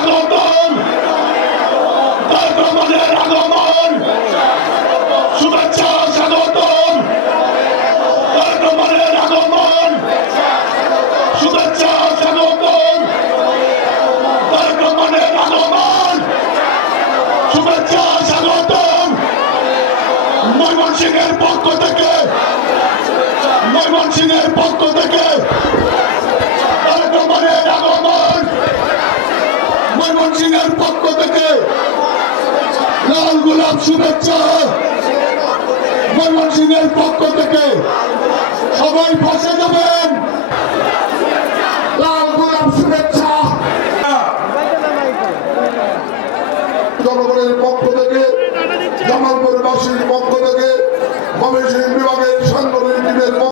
স্বাগতম, তারেক রহমানের আগমন, শুভেচ্ছা স্বাগতম, তারেক রহমানের আগমন, শুভেচ্ছা স্বাগতম, তারেক রহমানের আগমন, শুভেচ্ছা স্বাগতম। ময়মনসিংহের পক্ষ থেকে, ময়মনসিংহের পক্ষ থেকে তারেক রহমানের আগমন, ময়মনসিংহের পক্ষ থেকে লাল গোলাপ শুভেচ্ছা, ময়মনসিংহের পক্ষ থেকে সবাই বসে যাবেন, লাল গোলাপ শুভেচ্ছা। জনগণের পক্ষ থেকে, জামালপুরবাসীর পক্ষ থেকে, ময়মনসিংহ বিভাগের সাংগঠনিক টিমের